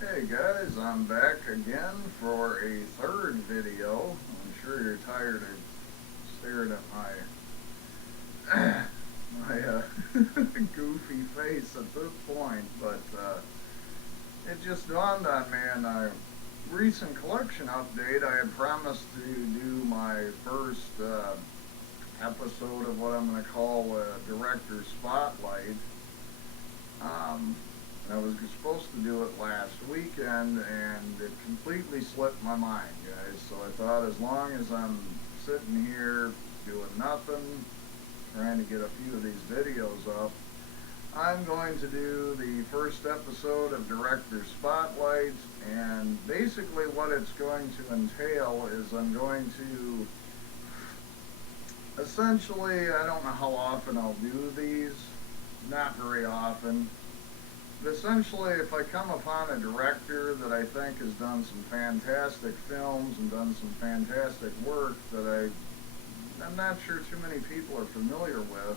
Hey guys, I'm back again for a third video. I'm sure you're tired of staring at my goofy face at this point, but it just dawned on me in a recent collection update. I had promised to do my first episode of what I'm going to call a director spotlight. Um, I was supposed to do it last weekend, and it completely slipped my mind, guys. So I thought, as long as I'm sitting here doing nothing, trying to get a few of these videos up, I'm going to do the first episode of Director Spotlight. And basically, what it's going to entail is I'm going to essentially, I don't know how often I'll do these, not very often. But essentially, if I come upon a director that I think has done some fantastic films and done some fantastic work that I'm not sure too many people are familiar with,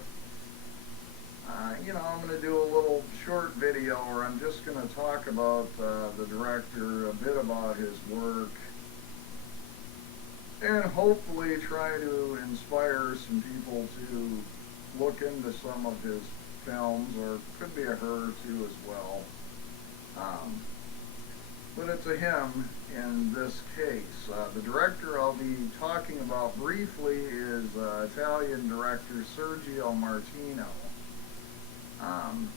I'm going to do a little short video where I'm just going to talk about the director, a bit about his work, and hopefully try to inspire some people to look into some of his films, or could be a her or two as well. But it's a him in this case. The director I'll be talking about briefly is Italian director Sergio Martino. Um,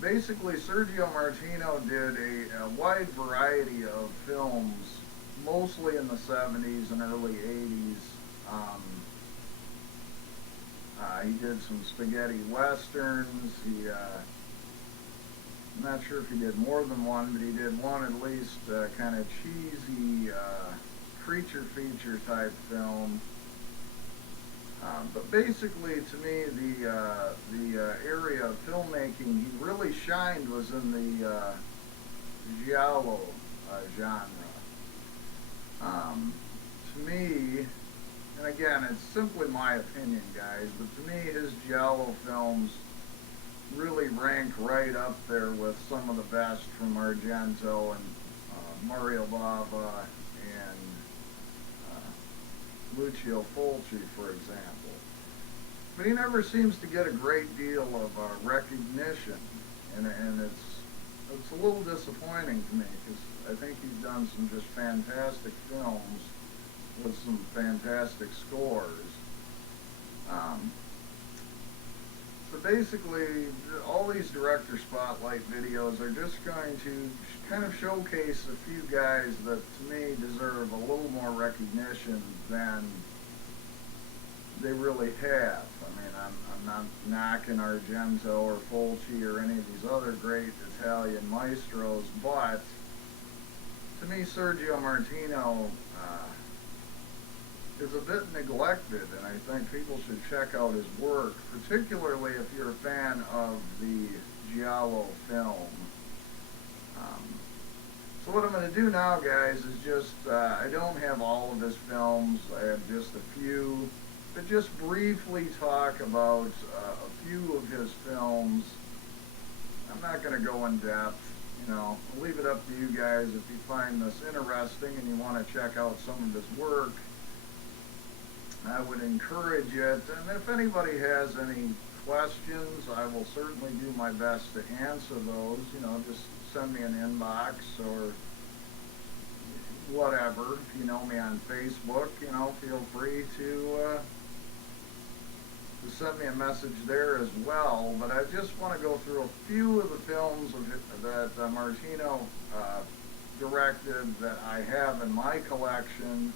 Basically, Sergio Martino did a wide variety of films, mostly in the 70s and early 80s. Um, he did some spaghetti westerns. I'm not sure if he did more than one, but he did one at least, kind of cheesy creature feature type film. But basically, to me, the area of filmmaking he really shined was in the giallo genre. To me, and again, it's simply my opinion, guys, but to me, his giallo films really rank right up there with some of the best from Argento and Mario Bava and Lucio Fulci, for example. But he never seems to get a great deal of recognition, and it's a little disappointing to me, because I think he's done some just fantastic films with some fantastic scores. Um, so basically, all these director spotlight videos are just going to kind of showcase a few guys that, to me, deserve a little more recognition than they really have. I mean, I'm not knocking Argento or Fulci or any of these other great Italian maestros, but to me, Sergio Martino is a bit neglected, and I think people should check out his work, particularly if you're a fan of the giallo film. Um, so what I'm going to do now, guys, is just, I don't have all of his films, I have just a few, but just briefly talk about a few of his films. I'm not going to go in depth. I'll leave it up to you guys. If you find this interesting and you want to check out some of his work, I would encourage it. And if anybody has any questions, I will certainly do my best to answer those. Just send me an inbox or whatever. If you know me on Facebook, feel free to send me a message there as well. But I just want to go through a few of the films that Martino directed that I have in my collection.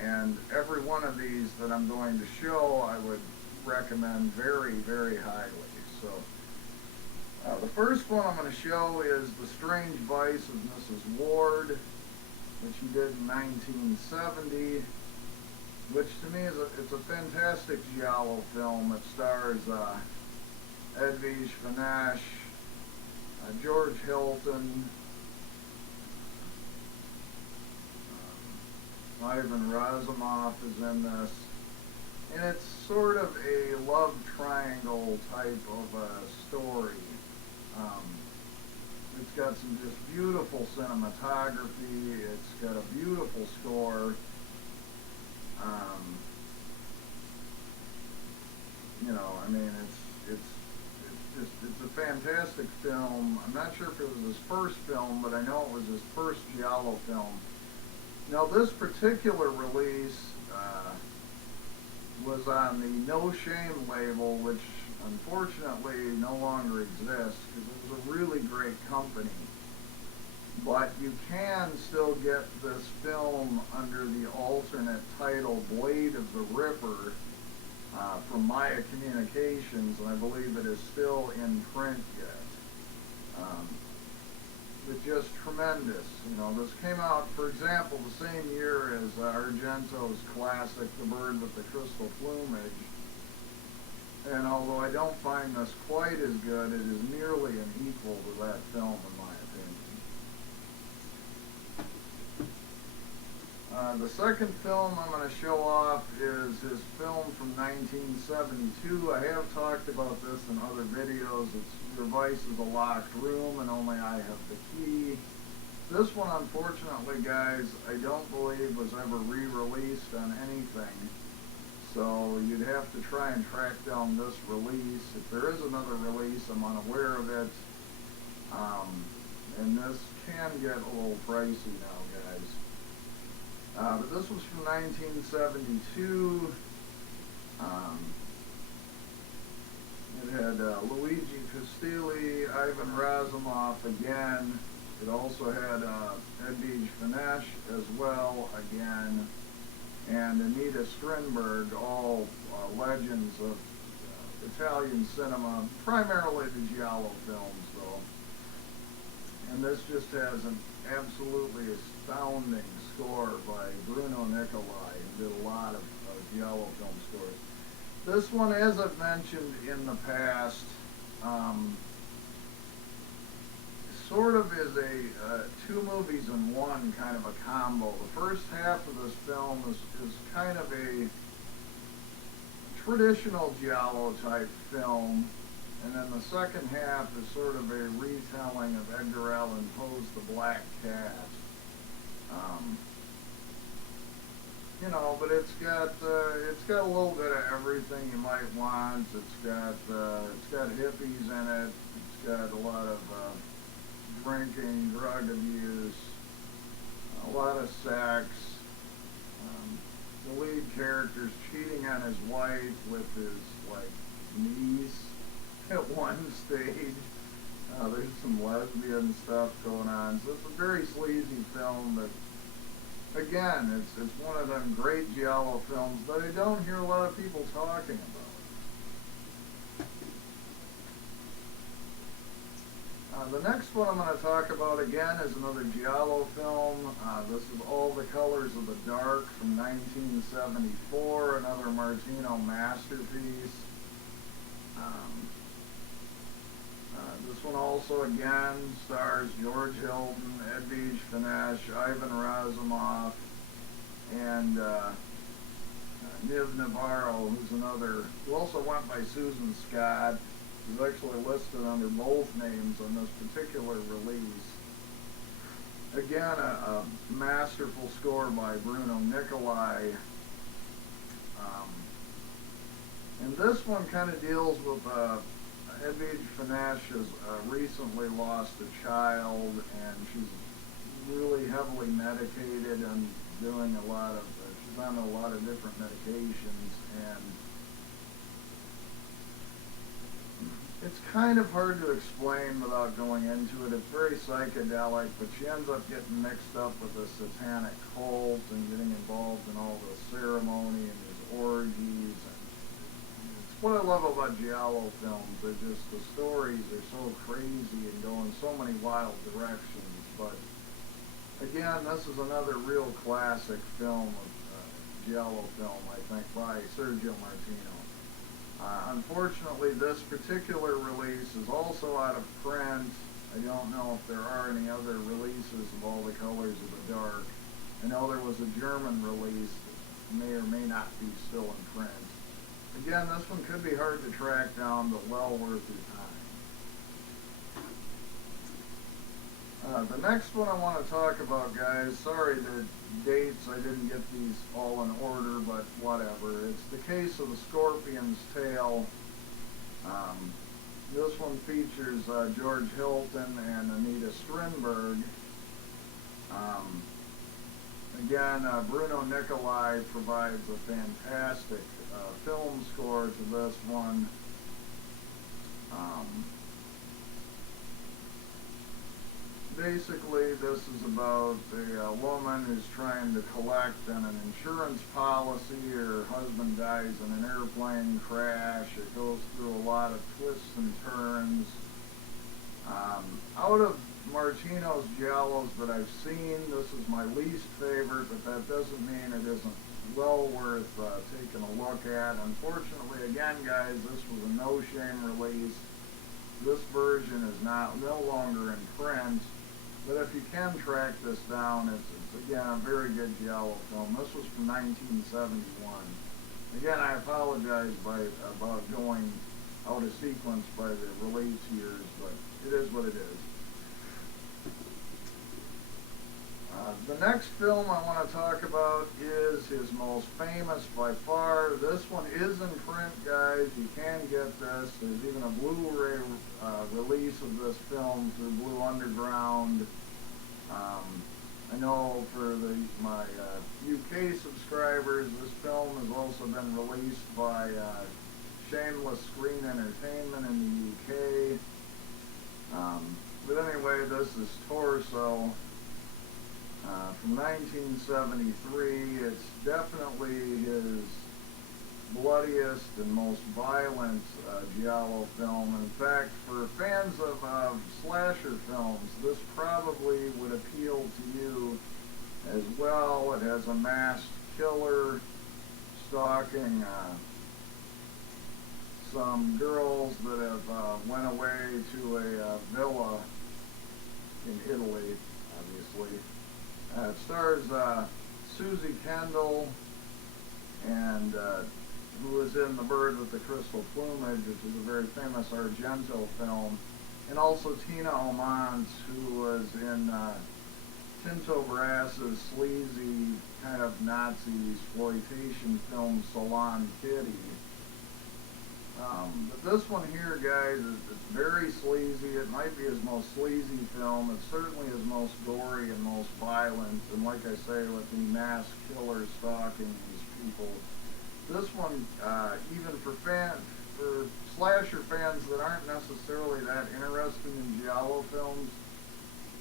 And every one of these that I'm going to show, I would recommend very, very highly. So the first one I'm going to show is The Strange Vice of Mrs. Ward, which he did in 1970, which to me it's a fantastic giallo film. It stars Edwige Fenech, George Hilton, Ivan Razumov is in this, and it's sort of a love triangle type of a story. It's It's got some just beautiful cinematography. It's got a beautiful score. You know, I mean, it's a fantastic film. I'm not sure if it was his first film, but I know it was his first giallo film. Now, this particular release was on the No Shame label, which unfortunately no longer exists because it was a really great company. But you can still get this film under the alternate title Blade of the Ripper from Maya Communications, and I believe it is still in print yet. But just tremendous. You know, this came out, for example, the same year as Argento's classic The Bird with the Crystal Plumage. And although I don't find this quite as good, it is nearly an equal to that film in my opinion. The second film I'm going to show off is his film from 1972. I have talked about this in other videos. It's Your Vice is a Locked Room and Only I Have the Key. This one, unfortunately, guys, I don't believe was ever re-released on anything. So you'd have to try and track down this release. If there is another release, I'm unaware of it. And this can get a little pricey now, guys. But this was from 1972. It had Luigi Pistilli, Ivan Razumov again. It also had Edwige Finesse as well again, and Anita Strindberg, all legends of Italian cinema, primarily the giallo films though. And this just has an absolutely astounding score by Bruno Nicolai, who did a lot of giallo film scores. This one, as I've mentioned in the past, sort of is a two movies in one kind of a combo. The first half of this film is kind of a traditional giallo type film, and then the second half is sort of a retelling of Edgar Allan Poe's The Black Cat. You know, but it's got a little bit of everything you might want. It's got hippies in it. It's got a lot of drinking, drug abuse, a lot of sex. The lead character's cheating on his wife with his niece at one stage. There's some lesbian stuff going on, so it's a very sleazy film, but again, it's one of them great giallo films that I don't hear a lot of people talking about. The next one I'm going to talk about again is another giallo film. This is All the Colors of the Dark from 1974, another Martino masterpiece. This one also again stars George Hilton, Edwige Finesse, Ivan Razumov, and Niv Navarro, who also went by Susan Scott, who's actually listed under both names on this particular release. Again, a masterful score by Bruno Nicolai. And this one kind of deals with Edwige Finesse has recently lost a child, and she's really heavily medicated and doing a lot of, she's on a lot of different medications, and it's kind of hard to explain without going into it. It's very psychedelic, but she ends up getting mixed up with a satanic cult and getting involved in all the ceremony and these orgies. What I love about giallo films are just the stories are so crazy and go in so many wild directions. But again, this is another real classic film of giallo film, I think, by Sergio Martino. Unfortunately, this particular release is also out of print. I don't know if there are any other releases of All the Colors of the Dark. I know there was a German release that may or may not be still in print. Again, this one could be hard to track down, but well worth your time. The next one I want to talk about, guys, sorry the dates, I didn't get these all in order, but whatever. It's The Case of the Scorpion's Tail. This one features George Hilton and Anita Strindberg. Again, Bruno Nicolai provides a fantastic film score to this one. Basically, this is about a woman who's trying to collect on an insurance policy. Her husband dies in an airplane crash. It goes through a lot of twists and turns. Out of Martino's giallos that I've seen, this is my least favorite, but that doesn't mean it isn't well worth taking a look at. Unfortunately, again, guys, this was a no-shame release. This version is no longer in print. But if you can track this down, it's again a very good giallo film. This was from 1971. Again, I apologize about going out of sequence by the release years, but it is what it is. The next film I want to talk about is his most famous by far. This one is in print, guys. You can get this. There's even a Blu-ray release of this film through Blue Underground. I know for my UK subscribers, this film has also been released by Shameless Screen Entertainment in the UK. But anyway, this is Torso. From 1973, it's definitely his bloodiest and most violent giallo film. In fact, for fans of slasher films, this probably would appeal to you as well. It has a masked killer stalking some girls that have went away to a villa in Italy, obviously. It stars Susie Kendall, and who was in The Bird with the Crystal Plumage, which is a very famous Argento film, and also Tina Omant, who was in Tinto Brass's sleazy kind of Nazi exploitation film Salon Kitty. But this one here, guys, it's very sleazy. It might be his most sleazy film. It's certainly his most gory and most violent. And like I say, with the masked killer stalking these people, this one, even for slasher fans that aren't necessarily that interested in giallo films,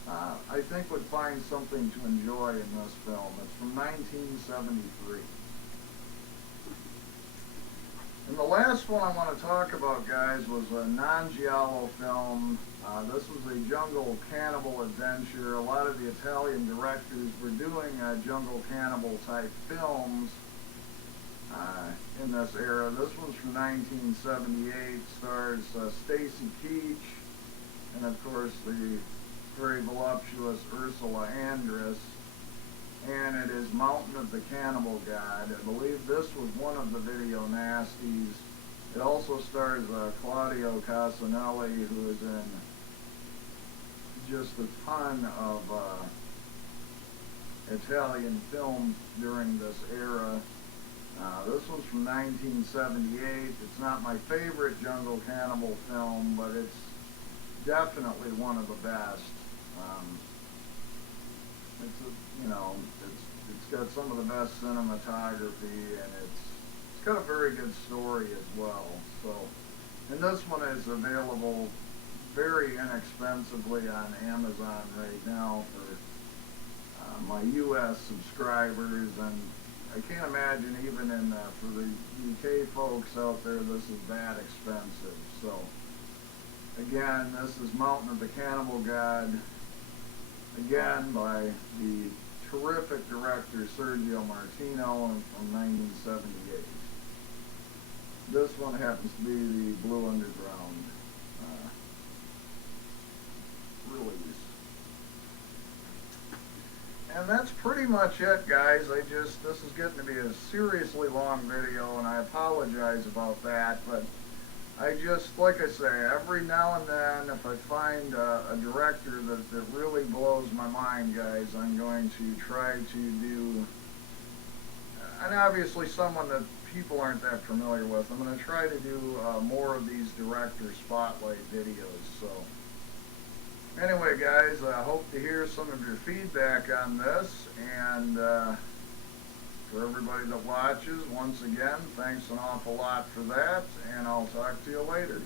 I think would find something to enjoy in this film. It's from 1973. And the last one I want to talk about, guys, was a non-giallo film. This was a jungle cannibal adventure. A lot of the Italian directors were doing jungle cannibal type films in this era. This one's from 1978, stars Stacy Keach, and of course the very voluptuous Ursula Andress. And it is Mountain of the Cannibal God. I believe this was one of the video nasties. It also stars Claudio Casanelli, who is in just a ton of Italian films during this era. This one's from 1978. It's not my favorite jungle cannibal film, but it's definitely one of the best. It's got some of the best cinematography, and it's got a very good story as well. So, and this one is available very inexpensively on Amazon right now for my U.S. subscribers, and I can't imagine even for the UK folks out there this is that expensive. So, again, this is Mountain of the Cannibal God. Again, by the terrific director Sergio Martino from 1978. This one happens to be the Blue Underground release. And that's pretty much it, guys. This is getting to be a seriously long video, and I apologize about that, but I just, like I say, every now and then, if I find a director that really blows my mind, guys, I'm going to try to do, and obviously someone that people aren't that familiar with, I'm going to try to do more of these director spotlight videos. So, anyway, guys, I hope to hear some of your feedback on this, and for everybody that watches, once again, thanks an awful lot for that, and I'll talk to you later.